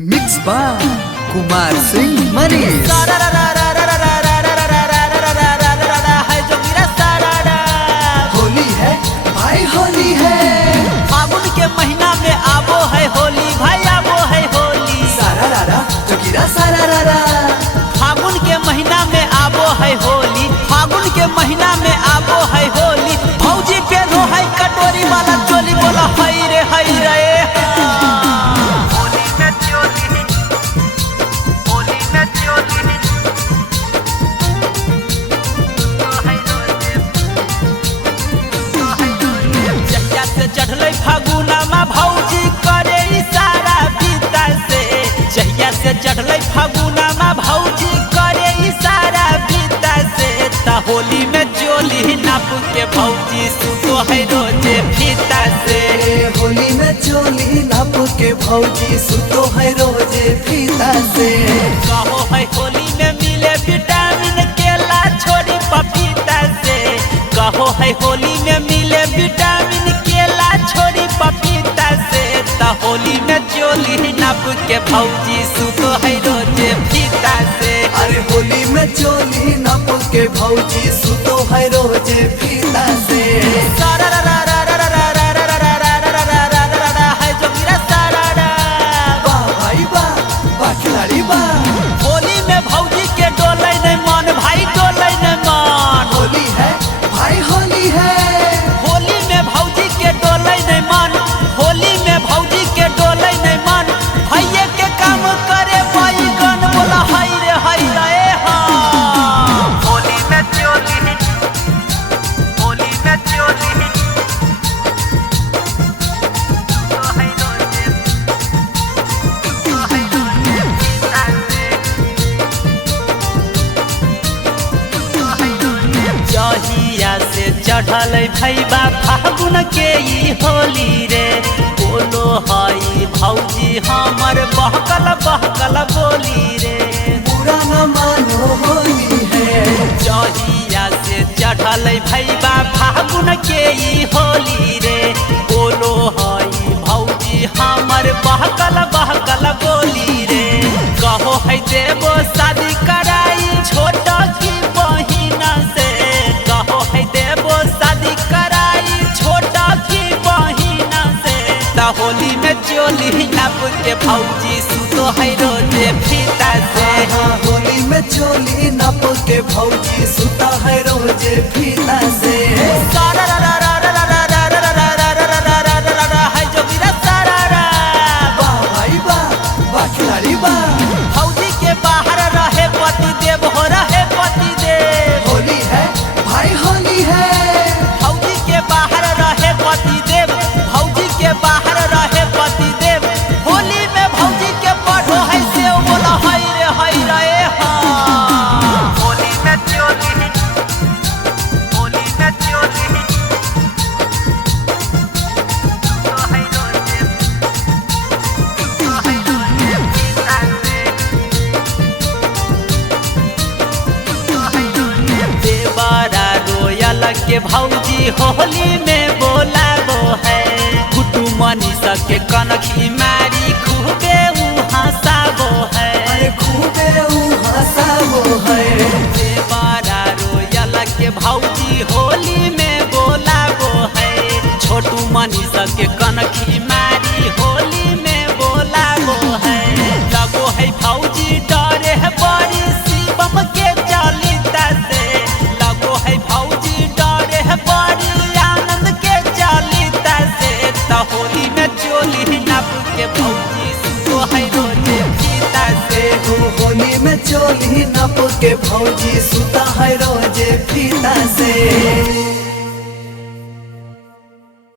Mix by Kumar Singh Manish. Holi है भाई होली है, फागुन के महीना में आबो है होली भाई आबो है होली। सारा रारा जोगिरा सारा रारा। फागुन के महीना में आबो है होली, फागुन के महीना में आबो है होली। भौजी पे रो है कटोरी वाला चोली बोला हई रे होली में चोली, होली में चोली। जहिया से चढ़ले फागुनमा भौजी करे इशारा भीतर से, जहिया से चढ़ले फागुनमा भौजी करे इशारा भीतर से। त होली में चोली नाप के भौजी सुतो है रोजे फीता से। होली में चोली नाप के भौजी सुतो है रोजे फीता से। कहो है होली में मिले विटामिन केला छोड़ी पपीता से। कहो है होली में मिले विटामिन केला छोड़ी पपीता से। त होली में चोली नाप के भौजी सुतो है रोजे फीता से। अरे होली में चोली नाप के भौजी सुतो है रोजे फीता से। है जोगिरा सारा वाह भाई वाह, वाह खिलाड़ी वाह। होली में भौजी के डोले नहीं मन भाई डोले नहीं मन। होली है भाई होली है, होली में भौजी के डोले नहीं मन, होली में भौजी के डोले नहीं मन। भैये के काम करे पाई गन बोला हई रे हाँ। होली में चोली, होली में चोली। जहिया से चढ़ल भैबा फागुन के ई होली रे। बोलो हई भौजी हमर बहकल बहकल बोली रे। बुरा न मानो होली है। जहिया से चढ़ल भैबा फागुन के ई होली रे। बोलो हई भौजी हमर बहकल बहकल बोली रे। कहो है देवो शादी कराई छोटा की बहिना से। कहो है देवो शादी कराई छोटा की बहिना से। त होली में चोली नाप के भौजी सुतो है रोजे फीता से। हाँ होली में चोली नाप के भौजी सुता है रोजे फीता से। है जोगिरा सारा वाह भाई वाह, वाह खिलाड़ी वाह। भौजी के बाहर रहे पति देव हो रहे पति देव। होली है भाई होली है, भौजी के बाहर रहे पति देव, भौजी के बाहर रहे पति देव। होली में भौजी के पढ़ो है से बोला हई रे हाँ। होली में चोली, होली में चोली। देवरा रोयल के भौजी होली में बोलाबो है। गुड्डू मनीषा के कनखी मारी खूबे हंसाबो है। अरे खूबे हंसाबो है। देवरा रोयल के भौजी होली में बोलाबो है। छोटू मनीषा के कनखी मारी होली में बोलाबो है। लगो है भौजी डरे है बड़ी शिवम के चलिता से। लगो है भौजी डरे है बड़ी आनंद के चलिता से। त होली में चोली नाप के भौजी सुतो है रोजे फीता से। होली में चोली नाप के भौजी सुता है रोजे फीता से।